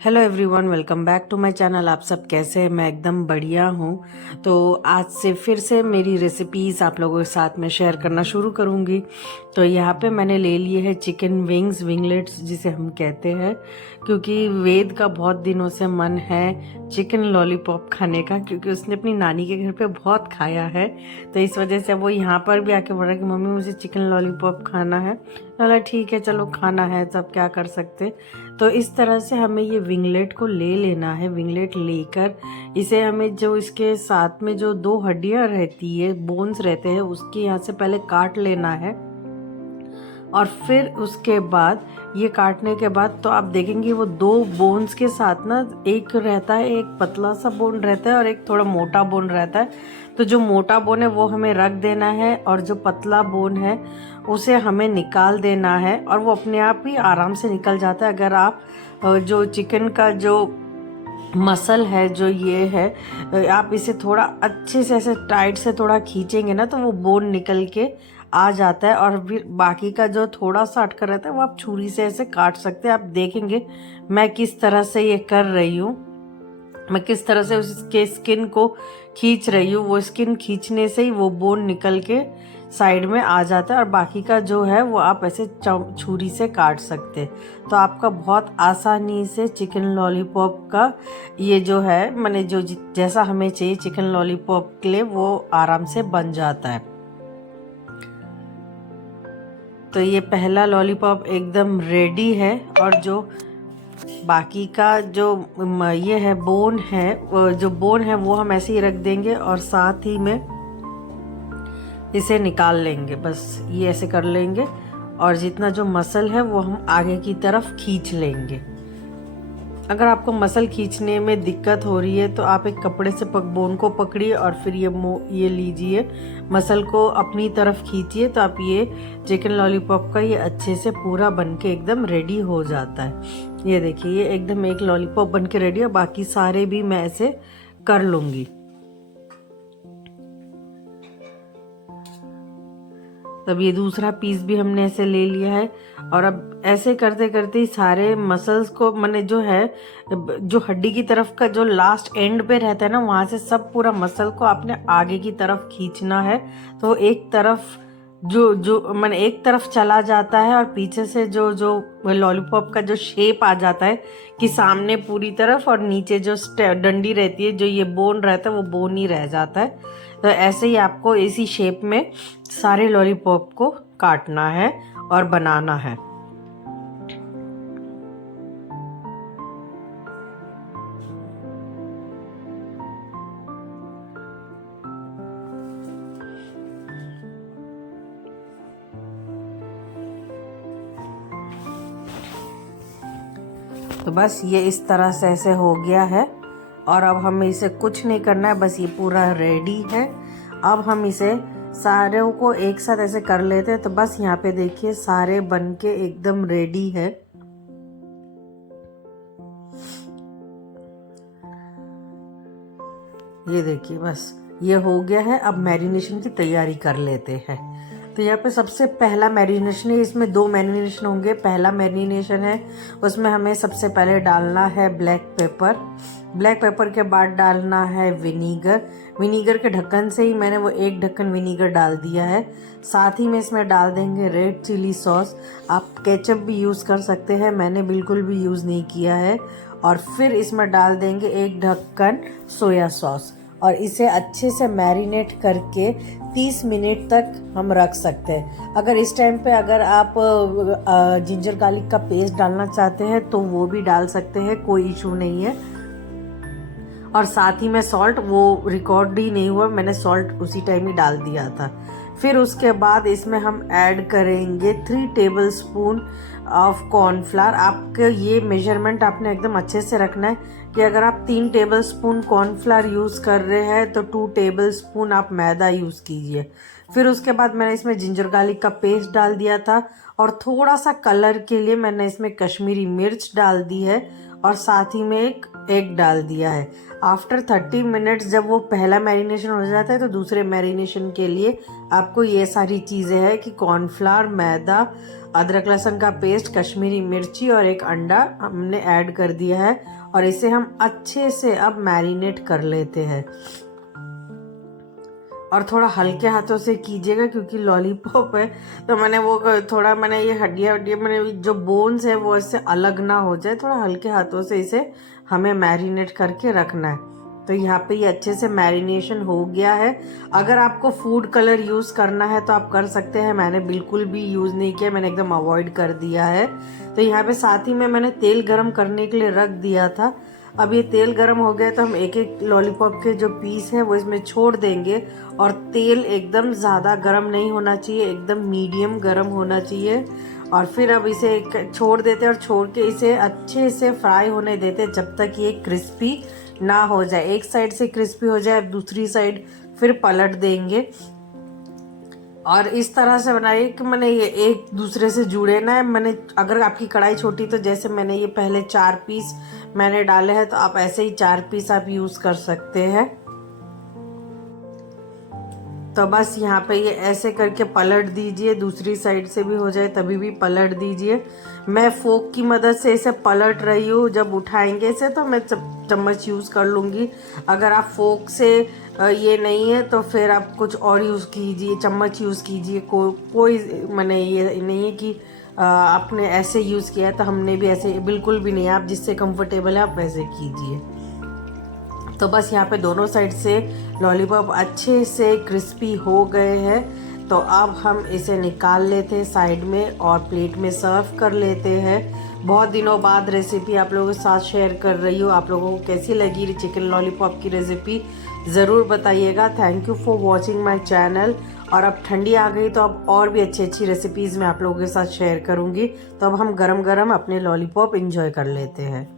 Hello everyone, welcome back to my channel. आप सब कैसे हैं? मैं एकदम बढ़िया हूँ। तो आज से फिर से मेरी रेसिपीज़ आप लोगों के साथ में शेयर करना शुरू करूँगी। तो यहाँ पे मैंने ले लिए है चिकन विंग्स, विंगलेट्स जिसे हम कहते हैं, क्योंकि वेद का बहुत दिनों से मन है चिकन लॉलीपॉप खाने का, क्योंकि उसने अपनी नानी के घर पे बहुत खाया है। तो इस वजह से वो यहाँ पर भी आके बोला कि मम्मी मुझे चिकन लॉलीपॉप खाना है। बोला ठीक है चलो, खाना है तब क्या कर सकते। तो इस तरह से हमें ये विंगलेट को ले लेना है। विंगलेट लेकर इसे हमें जो इसके साथ में जो दो हड्डियां रहती है, बोन्स रहते हैं, उसके यहाँ से पहले काट लेना है। और फिर उसके बाद ये काटने के बाद तो आप देखेंगे वो दो बोन्स के साथ ना एक रहता है, एक पतला सा बोन रहता है और एक थोड़ा मोटा बोन रहता है। तो जो मोटा बोन है वो हमें रख देना है और जो पतला बोन है उसे हमें निकाल देना है, और वो अपने आप ही आराम से निकल जाता है। अगर आप जो चिकन का जो मसल है जो ये है, आप इसे थोड़ा अच्छे से ऐसे टाइट से थोड़ा खींचेंगे ना तो वो बोन निकल के आ जाता है। और फिर बाकी का जो थोड़ा सा अटका रहता है वो आप छुरी से ऐसे काट सकते हैं। आप देखेंगे मैं किस तरह से ये कर रही हूँ, मैं किस तरह से उसके स्किन को खींच रही हूँ। वो स्किन खींचने से ही वो बोन निकल के साइड में आ जाता है, और बाकी का जो है वो आप ऐसे छुरी से काट सकते हैं। तो आपका बहुत आसानी से चिकन लॉलीपॉप का ये जो है, मैंने जो जैसा हमें चाहिए चिकन लॉलीपॉप के लिए, वो आराम से बन जाता है। तो ये पहला लॉलीपॉप एकदम रेडी है, और जो बाकी का जो ये है बोन है, जो बोन है वो हम ऐसे ही रख देंगे और साथ ही में इसे निकाल लेंगे। बस ये ऐसे कर लेंगे, और जितना जो मसल है वो हम आगे की तरफ खींच लेंगे। अगर आपको मसल खींचने में दिक्कत हो रही है तो आप एक कपड़े से बोन को पकड़िए और फिर ये लीजिए, मसल को अपनी तरफ खींचिए, तो आप ये चिकन लॉलीपॉप का ये अच्छे से पूरा बन के एकदम रेडी हो जाता है। ये देखिए, ये एकदम एक लॉलीपॉप बन के रेडी है। बाकी सारे भी मैं ऐसे कर लूँगी। तब ये दूसरा पीस भी हमने ऐसे ले लिया है, और अब ऐसे करते करते सारे मसल्स को, मैंने जो है जो हड्डी की तरफ का जो लास्ट एंड पे रहता है ना, वहां से सब पूरा मसल को आपने आगे की तरफ खींचना है। तो एक तरफ जो जो मैंने एक तरफ चला जाता है, और पीछे से जो जो लॉलीपॉप का जो शेप आ जाता है कि सामने पूरी तरफ, और नीचे जो डंडी रहती है, जो ये बोन रहता है, वो बोन ही रह जाता है। तो ऐसे ही आपको इसी शेप में सारे लॉलीपॉप को काटना है और बनाना है। तो बस ये इस तरह से ऐसे हो गया है, और अब हमें इसे कुछ नहीं करना है, बस ये पूरा रेडी है। अब हम इसे सारे को एक साथ ऐसे कर लेते हैं। तो बस यहाँ पे देखिए सारे बन के एकदम रेडी है। ये देखिए बस ये हो गया है। अब मैरिनेशन की तैयारी कर लेते हैं। तो यहाँ पे सबसे पहला मैरिनेशन है, इसमें दो मैरिनेशन होंगे। पहला मैरिनेशन है, उसमें हमें सबसे पहले डालना है ब्लैक पेपर। ब्लैक पेपर के बाद डालना है विनीगर। विनीगर के ढक्कन से ही मैंने वो एक ढक्कन विनीगर डाल दिया है। साथ ही में इसमें डाल देंगे रेड चिली सॉस। आप केचप भी यूज़ कर सकते हैं, मैंने बिल्कुल भी यूज़ नहीं किया है। और फिर इसमें डाल देंगे एक ढक्कन सोया सॉस, और इसे अच्छे से मैरिनेट करके 30 मिनट तक हम रख सकते हैं। अगर इस टाइम पे अगर आप जिंजर गार्लिक का पेस्ट डालना चाहते हैं तो वो भी डाल सकते हैं, कोई इशू नहीं है। और साथ ही में सॉल्ट, वो रिकॉर्ड ही नहीं हुआ, मैंने सॉल्ट उसी टाइम ही डाल दिया था। फिर उसके बाद इसमें हम ऐड करेंगे 3 टेबलस्पून ऑफ कॉर्नफ्लावर। आपके ये मेजरमेंट आपने एकदम अच्छे से रखना है कि अगर आप 3 टेबलस्पून कॉर्नफ्लावर यूज़ कर रहे हैं तो 2 टेबलस्पून आप मैदा यूज़ कीजिए। फिर उसके बाद मैंने इसमें जिंजर गार्लिक का पेस्ट डाल दिया था, और थोड़ा सा कलर के लिए मैंने इसमें कश्मीरी मिर्च डाल दी है, और साथ ही में एक एग डाल दिया है। आफ्टर 30 मिनट्स जब वो पहला मैरिनेशन हो जाता है तो दूसरे मैरिनेशन के लिए आपको ये सारी चीज़ें हैं कि कॉर्नफ्लावर, मैदा अदरक लहसुन का पेस्ट, कश्मीरी मिर्ची और एक अंडा हमने ऐड कर दिया है और इसे हम अच्छे से अब मैरिनेट कर लेते हैं। और थोड़ा हल्के हाथों से कीजिएगा क्योंकि लॉलीपॉप है तो मैंने ये हड्डियाँ मैंने जो बोन्स है वो इससे अलग ना हो जाए, थोड़ा हल्के हाथों से इसे हमें मैरिनेट करके रखना है। तो यहाँ पे ये अच्छे से मैरिनेशन हो गया है। अगर आपको फूड कलर यूज़ करना है तो आप कर सकते हैं, मैंने बिल्कुल भी यूज़ नहीं किया, मैंने एकदम अवॉइड कर दिया है। तो यहाँ पे साथ ही में मैंने तेल गरम करने के लिए रख दिया था। अब ये तेल गरम हो गया तो हम एक एक लॉलीपॉप के जो पीस हैं वो इसमें छोड़ देंगे और तेल एकदम ज़्यादा गरम नहीं होना चाहिए, एकदम मीडियम गरम होना चाहिए। और फिर अब इसे छोड़ देते और छोड़ के इसे अच्छे से फ्राई होने देते जब तक ये क्रिस्पी ना हो जाए। एक साइड से क्रिस्पी हो जाए, अब दूसरी साइड फिर पलट देंगे और इस तरह से बनाइए कि मैंने ये एक दूसरे से जुड़े ना है। अगर आपकी कढ़ाई छोटी तो जैसे मैंने ये पहले 4 पीस मैंने डाले हैं तो आप ऐसे ही 4 पीस आप यूज़ कर सकते हैं। तो बस यहाँ पे ये ऐसे करके पलट दीजिए, दूसरी साइड से भी हो जाए तभी भी पलट दीजिए। मैं फोक की मदद से इसे पलट रही हूँ, जब उठाएंगे इसे तो मैं चम्मच यूज़ कर लूँगी। अगर आप फोक से ये नहीं है तो फिर आप कुछ और यूज़ कीजिए, चम्मच यूज़ कीजिए। कोई मैंने ये नहीं है कि आपने ऐसे यूज़ किया है तो हमने भी ऐसे, बिल्कुल भी नहीं। आप जिससे कंफर्टेबल है आप वैसे कीजिए। तो बस यहाँ पे दोनों साइड से लॉलीपॉप अच्छे से क्रिस्पी हो गए हैं। तो अब हम इसे निकाल लेते हैं साइड में और प्लेट में सर्व कर लेते हैं। बहुत दिनों बाद रेसिपी आप लोगों के साथ शेयर कर रही हूँ। आप लोगों को कैसी लगी चिकन लॉलीपॉप की रेसिपी ज़रूर बताइएगा। Thank you for watching my channel. और अब ठंडी आ गई तो अब और भी अच्छी रेसिपीज़ मैं आप लोगों के साथ शेयर करूँगी। तो अब हम गरम गरम अपने लॉलीपॉप इंजॉय कर लेते हैं।